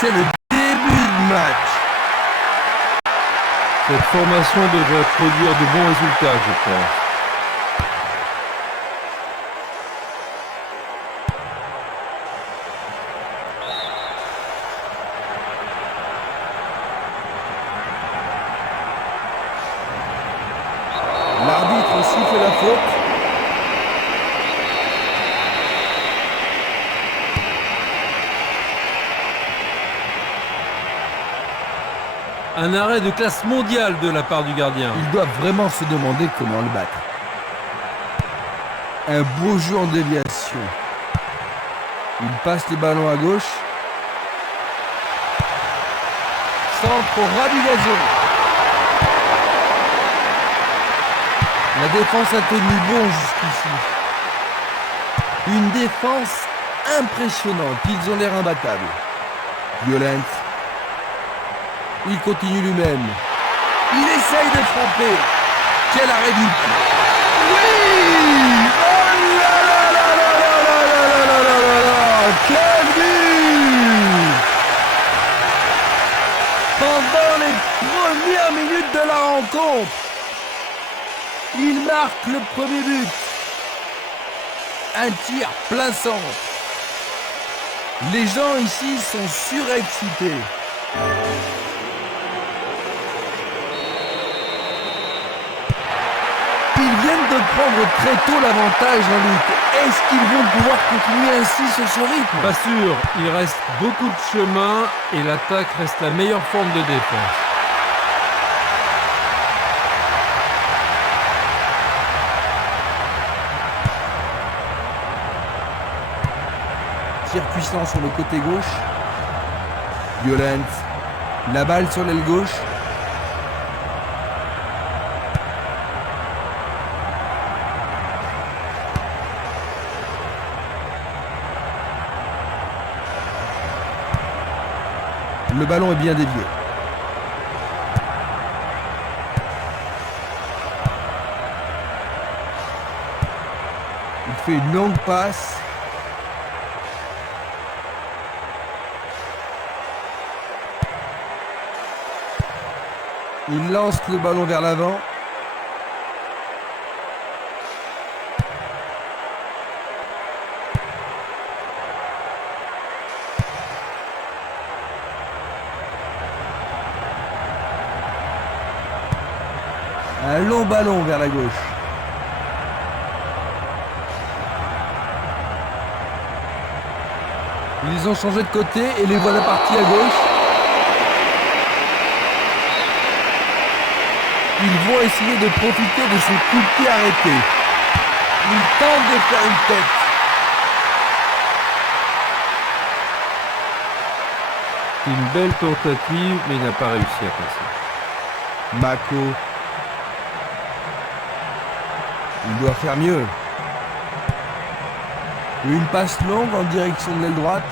C'est le début de match. Cette formation devrait produire de bons résultats, je pense. L'arbitre siffle la faute. Un arrêt de classe mondiale de la part du gardien. Ils doivent vraiment se demander comment le battre. Un beau jeu en déviation. Il passe le ballon à gauche. Centre au ras du gazon. La défense a tenu bon jusqu'ici. Une défense impressionnante. Ils ont l'air imbattables. Violent. Il continue lui-même. Il essaye de frapper. Quel arrêt du... Oui! Oh là là là là là là là là là là! Quel but! Pendant les premières minutes de la rencontre, il marque le premier but. Un tir plein centre. Les gens ici sont surexcités. Ils viennent de prendre très tôt l'avantage, Jean-Luc. Est-ce qu'ils vont pouvoir continuer ainsi sur ce rythme? Pas sûr, il reste beaucoup de chemin et l'attaque reste la meilleure forme de défense. Tir puissant sur le côté gauche. Violent. La balle sur l'aile gauche. Le ballon est bien dévié. Il fait une longue passe. Il lance le ballon vers l'avant. Un long ballon vers la gauche. Ils ont changé de côté et les voilà partis à gauche. Ils vont essayer de profiter de ce coup de pied arrêté. Ils tentent de faire une tête. Une belle tentative, mais il n'a pas réussi à passer. Mako. Il doit faire mieux. Une passe longue en direction de l'aile droite.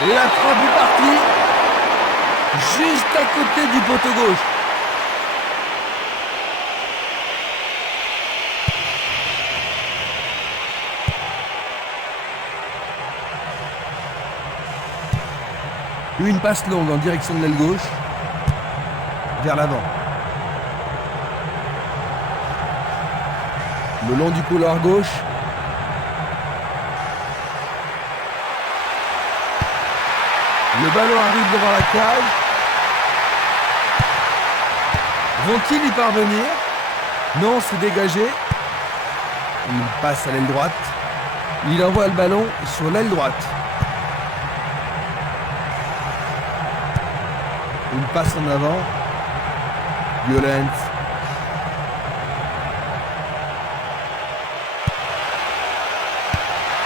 La frappe est partie. Juste à côté du poteau gauche. Une passe longue en direction de l'aile gauche. Vers l'avant. Le long du couloir gauche. Le ballon arrive devant la cage. Vont-ils y parvenir? Non, c'est dégagé. Il passe à l'aile droite. Il envoie le ballon sur l'aile droite. Une passe en avant. Violent.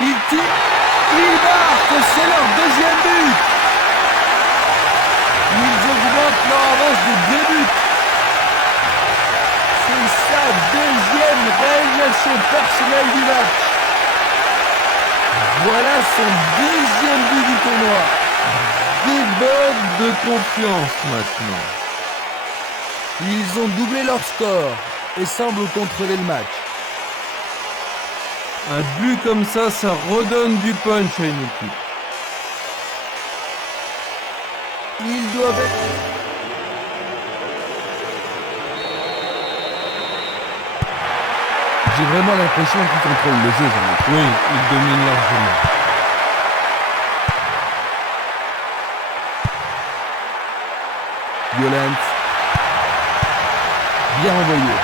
Il tire. Il marque. C'est leur deuxième but. Ils augmentent leur avance de 2 buts. C'est sa deuxième réalisation personnelle du match. Voilà son deuxième but du tournoi. manque de confiance maintenant. Ils ont doublé leur score et semblent contrôler le match. Un but comme ça redonne du punch à une équipe. Ils doivent être... J'ai vraiment l'impression qu'ils contrôlent le jeu, Jean-Luc. Oui, ils dominent largement. Violent. Bien envoyé.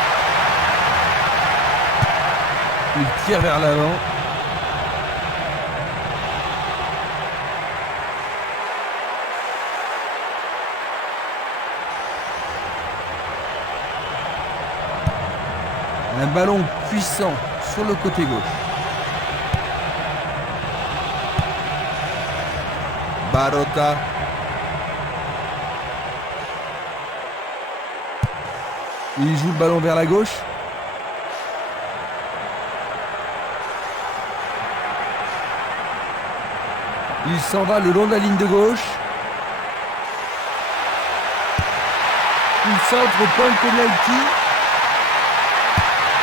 Il tire vers l'avant. Un ballon puissant sur le côté gauche. Barota. Il joue le ballon vers la gauche. Il s'en va le long de la ligne de gauche. Il centre au point de penalty.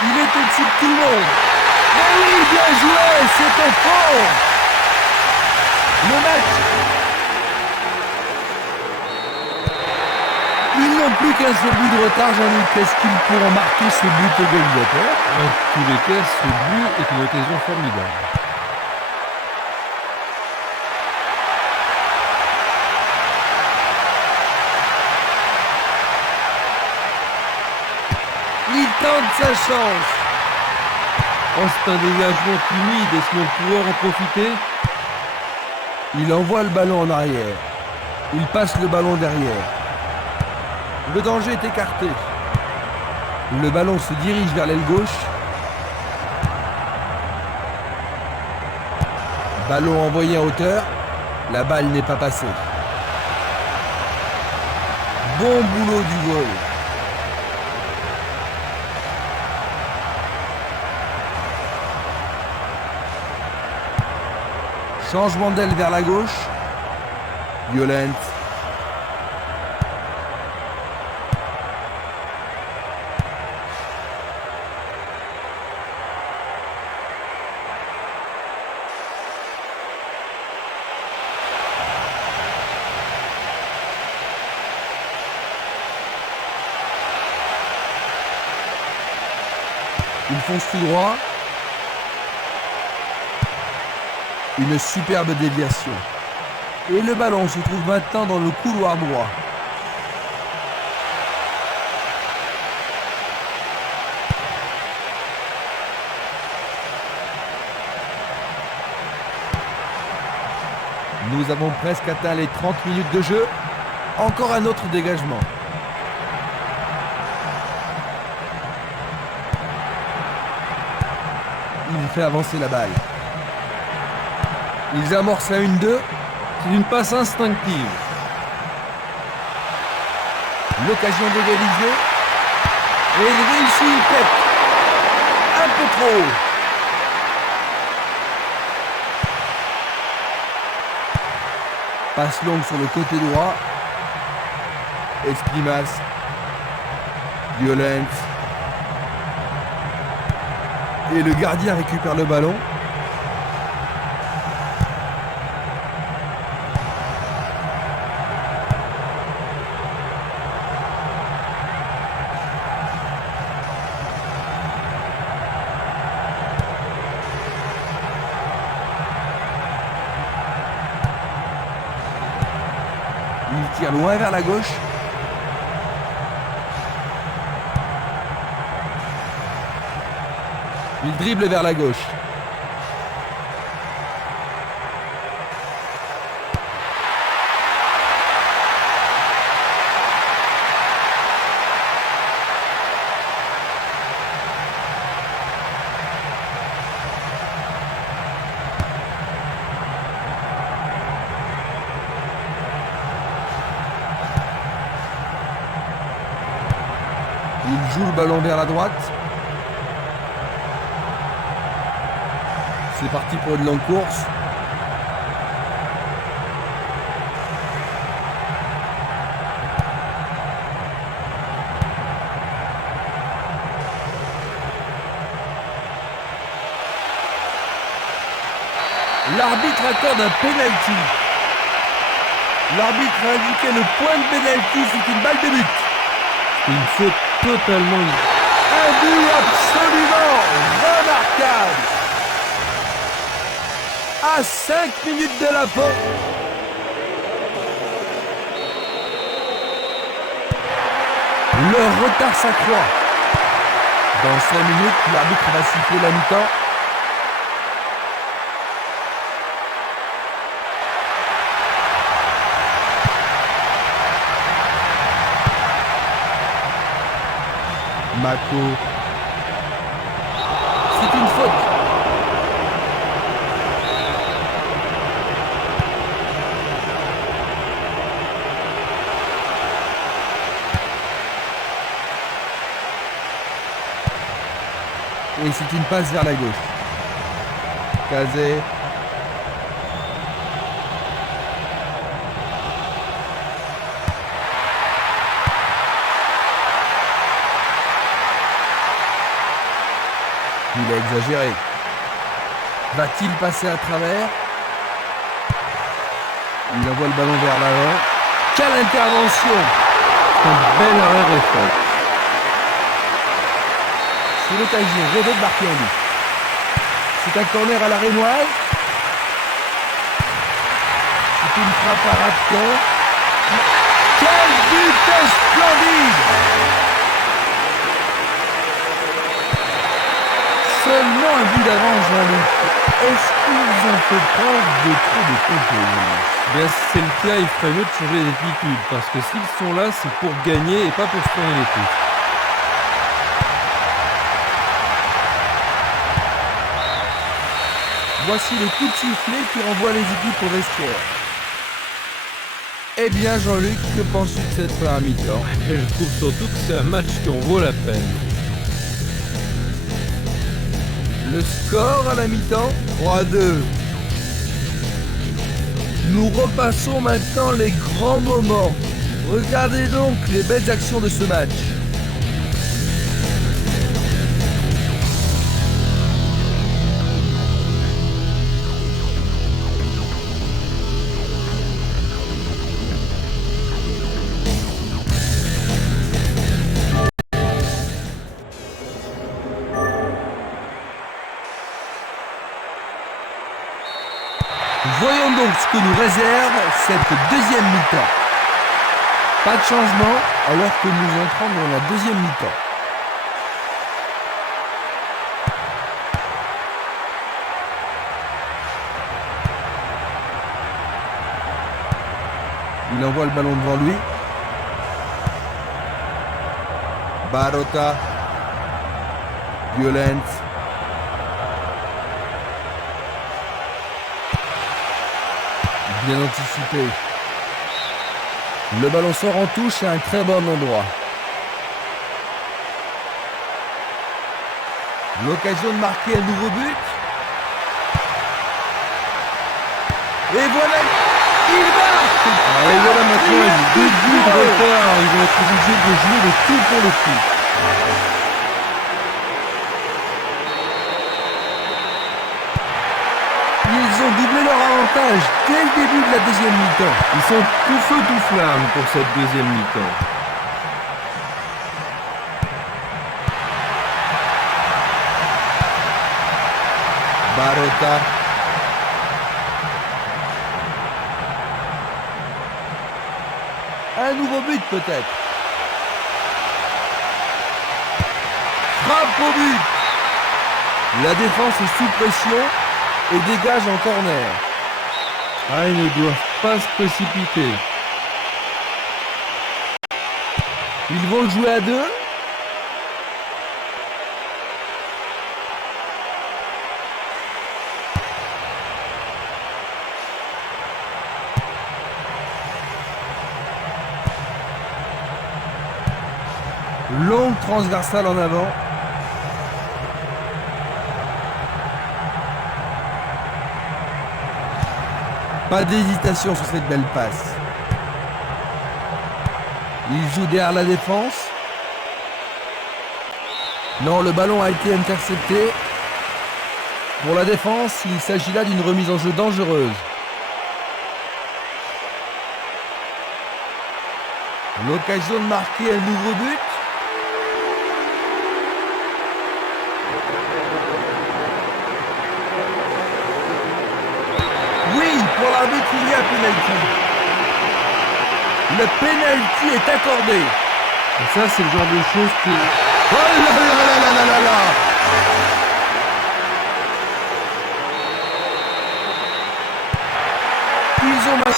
Il est au-dessus de tout le monde. Mais oui, bien joué, c'était fort. Le match. Ils n'ont plus qu'un seul but de retard, Jean-Luc. Est-ce qu'ils pourront marquer ce but égalisateur? En tous les cas, ce but est une occasion formidable. Il tente sa chance. Oh, c'est un dégagement timide. Est-ce qu'on va pouvoir en profiter? Il envoie le ballon en arrière. Il passe le ballon derrière. Le danger est écarté. Le ballon se dirige vers l'aile gauche. Ballon envoyé en hauteur. La balle n'est pas passée. Bon boulot du vol. Changement d'aile vers la gauche. Violent. Il fonce tout droit. Une superbe déviation. Et le ballon se trouve maintenant dans le couloir droit. Nous avons presque atteint les 30 minutes de jeu. Encore un autre dégagement. Il fait avancer la balle. Ils amorcent la 1-2. C'est une passe instinctive. L'occasion d'égaliser. Et il réussit, Pep. Un peu trop haut. Passe longue sur le côté droit. Esprimas. Violent. Et le gardien récupère le ballon. Il tire loin vers la gauche. Il dribble vers la gauche. Il joue le ballon vers la droite. C'est parti pour une longue course. L'arbitre accorde un penalty. L'arbitre a indiqué le point de penalty, c'est une balle de but. Une faute totalement Un but absolument remarquable. À 5 minutes de la fin. Le retard s'accroît. Dans 5 minutes, l'arbitre va siffler la mi-temps. Mako. C'est une faute. Et c'est une passe vers la gauche. Kazé. Il a exagéré. Va-t-il passer à travers? Il envoie le ballon vers l'avant. Quelle intervention! un bel arrêt réflexe. C'est l'occasion rêvée de marquer en but. C'est un corner à la Rémoise. C'est une frappe à ras de terre. Quel but splendide! Seulement un but d'avance, Jean-Luc. Est-ce qu'ils ont fait preuve de trop de complaisance? Bien, si c'est le cas, il ferait mieux de changer d'attitude, parce que s'ils sont là, c'est pour gagner et pas pour se tourner les pouces. Voici le coup de sifflet qui renvoie les équipes au vestiaire. Eh bien, Jean-Luc, que penses-tu de cette première mi-temps? Et je trouve surtout que c'est un match qui en vaut la peine. Le score à la mi-temps, 3-2. Nous repassons maintenant les grands moments. Regardez donc les belles actions de ce match. Voyons donc ce que nous réserve cette deuxième mi-temps. Pas de changement alors que nous entrons dans la deuxième mi-temps. Il envoie le ballon devant lui. Barota. Violence. Bien anticipé. Le ballon sort en touche à un très bon endroit. L'occasion de marquer un nouveau but. Et voilà, il marque. Et voilà maintenant avec 2 buts de retard, ils vont être obligés de jouer le tout pour le tout. Ils ont doublé leur avantage dès le début de la deuxième mi-temps. Ils sont tout feu tout flamme pour cette deuxième mi-temps. Barota. Un nouveau but peut-être. Frappe au but. La défense est sous pression et dégage en corner. Ah, ils ne doivent pas se précipiter. Ils vont le jouer à deux. Longue transversale en avant. Pas d'hésitation sur cette belle passe. Il joue derrière la défense. Non, le ballon a été intercepté. Pour la défense, il s'agit là d'une remise en jeu dangereuse. L'occasion de marquer un nouveau but. Oui, pour l'arbitre, il y a pénalty. Le pénalty est accordé. Et ça, c'est le genre de choses qui... Oh là là là là là là là! Ils ont marqué.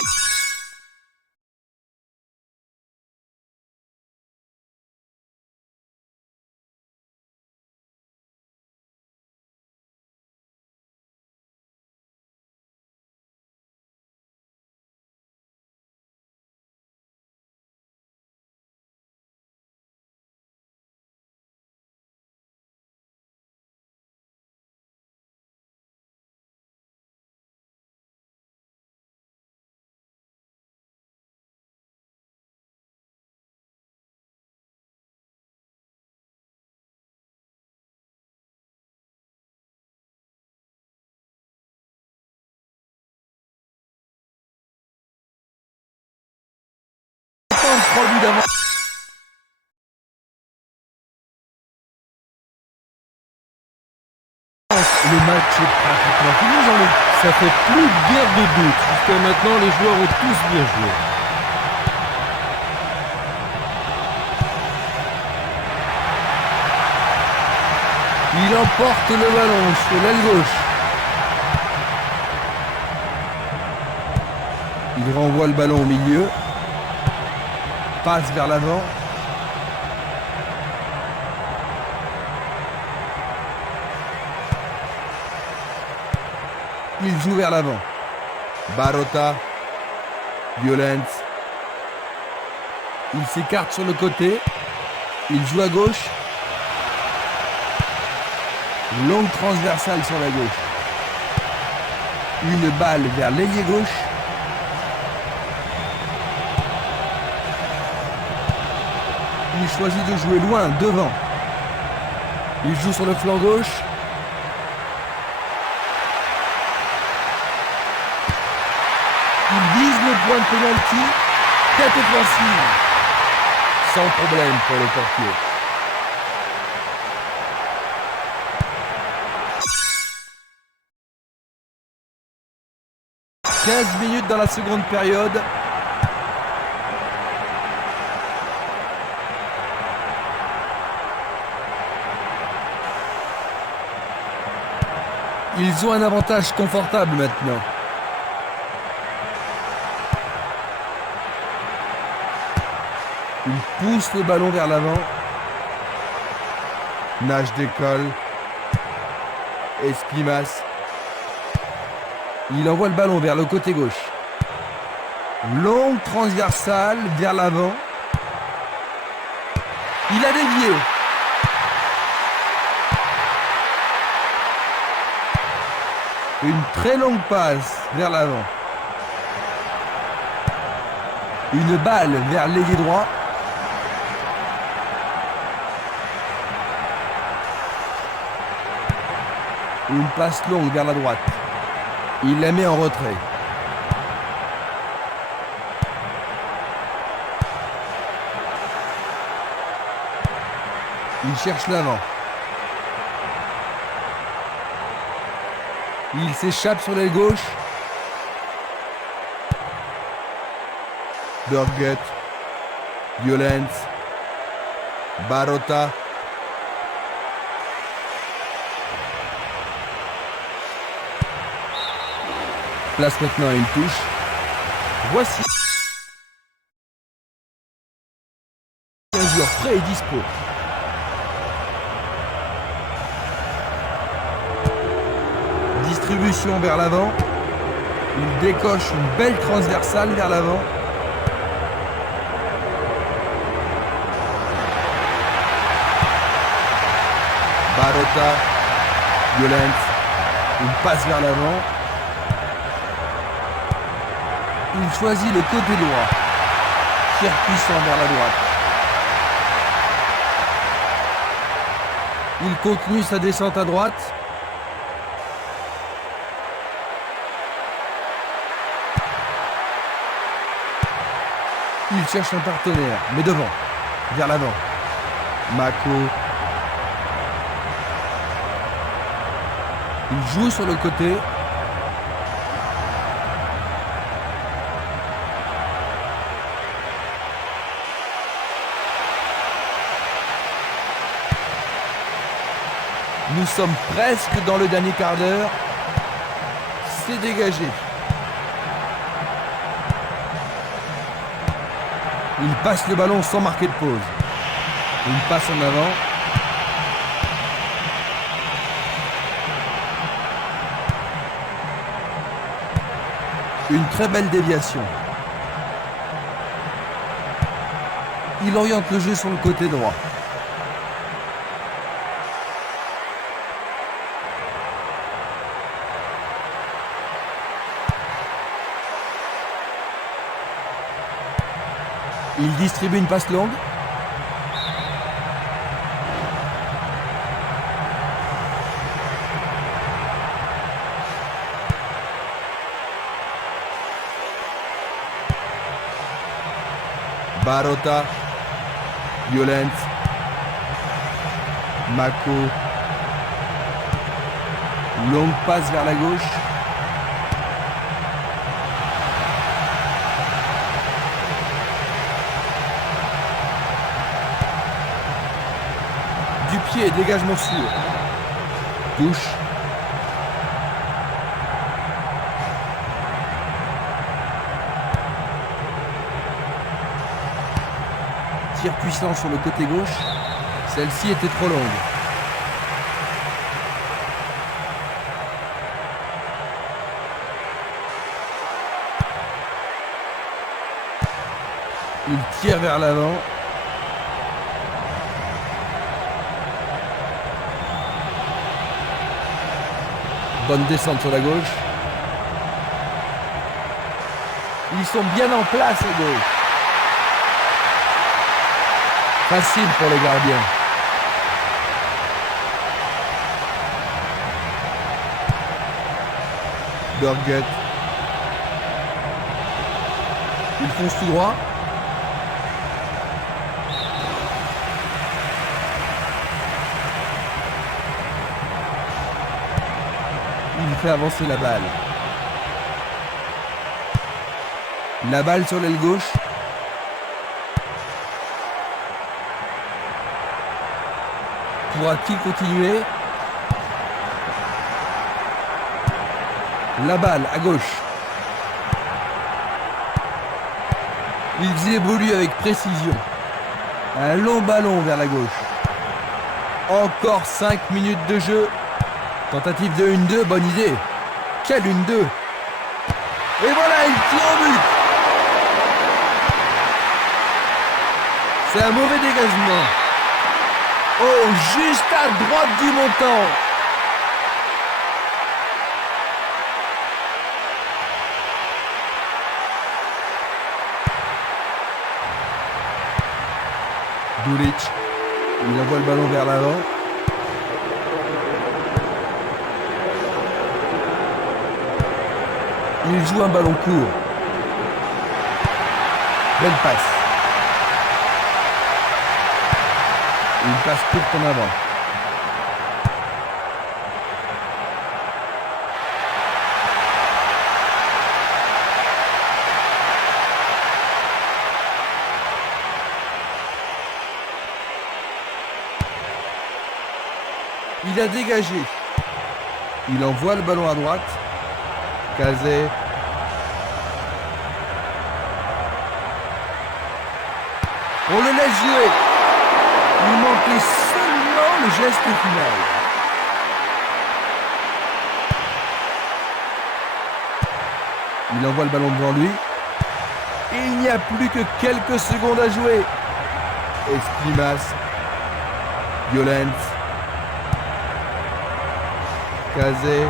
Trois buts d'avance. Le match est pratiquement fini, Jean-Luc. Ça fait plus de guerre de doute. Jusqu'à maintenant, les joueurs ont tous bien joué. Il emporte le ballon sur l'aile gauche. Il renvoie le ballon au milieu. Passe vers l'avant. Il joue vers l'avant. Barota. Violence. Il s'écarte sur le côté. Il joue à gauche. Longue transversale sur la gauche. Une balle vers l'ailier gauche. Il choisit de jouer loin, devant. Il joue sur le flanc gauche. Il vise le point de pénalty. Tête offensive. Sans problème pour le portier. « 15 minutes dans la seconde période. Ils ont un avantage confortable maintenant. Ils poussent le ballon vers l'avant. Nage d'école. Espimas. Il envoie le ballon vers le côté gauche. Longue transversale vers l'avant. Il a dévié. Une très longue passe vers l'avant. Une balle vers l'ailier droit. Une passe longue vers la droite. Il la met en retrait. Il cherche l'avant. Il s'échappe sur l'aile gauche. Burgut. Violence. Barota. Place maintenant à une touche. Voici un joueur prêt et dispo. Distribution vers l'avant. Il décoche une belle transversale vers l'avant. Barota. Violence. Une passe vers l'avant. Il choisit le côté droit. Tir puissant vers la droite. Il continue sa descente à droite. Il cherche un partenaire, mais devant, vers l'avant. Mako. Il joue sur le côté. Nous sommes presque dans le dernier quart d'heure. C'est dégagé. Il passe le ballon sans marquer de pause. Une passe en avant. Une très belle déviation. Il oriente le jeu sur le côté droit. Il distribue une passe longue. Barota. Violent. Mako. Longue passe vers la gauche. Du pied, dégagement sûr. Touche. Tir puissant sur le côté gauche. Celle-ci était trop longue. Il tire vers l'avant. Bonne descente sur la gauche. Ils sont bien en place à gauche. Facile pour les gardiens. Burgut. Il fonce tout droit. Il fait avancer la balle. La balle sur l'aile gauche. Pourra-t-il continuer? La balle à gauche. Ils évoluent avec précision. Un long ballon vers la gauche. Encore 5 minutes de jeu. Tentative de 1-2, bonne idée. Quelle 1-2. Et voilà, il tire au but. C'est un mauvais dégagement. Oh, juste à droite du montant. Dulic. Il envoie le ballon vers l'avant. Il joue un ballon court. Belle passe. Une passe courte en avant. Il a dégagé. Il envoie le ballon à droite. Kazé. On le laisse jouer. Il manquait seulement le geste final. Il envoie le ballon devant lui. Et il n'y a plus que quelques secondes à jouer. Esquimas. Violent. Kazé.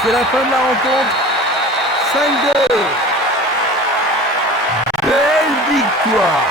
C'est la fin de la rencontre. 5-2. Belle victoire.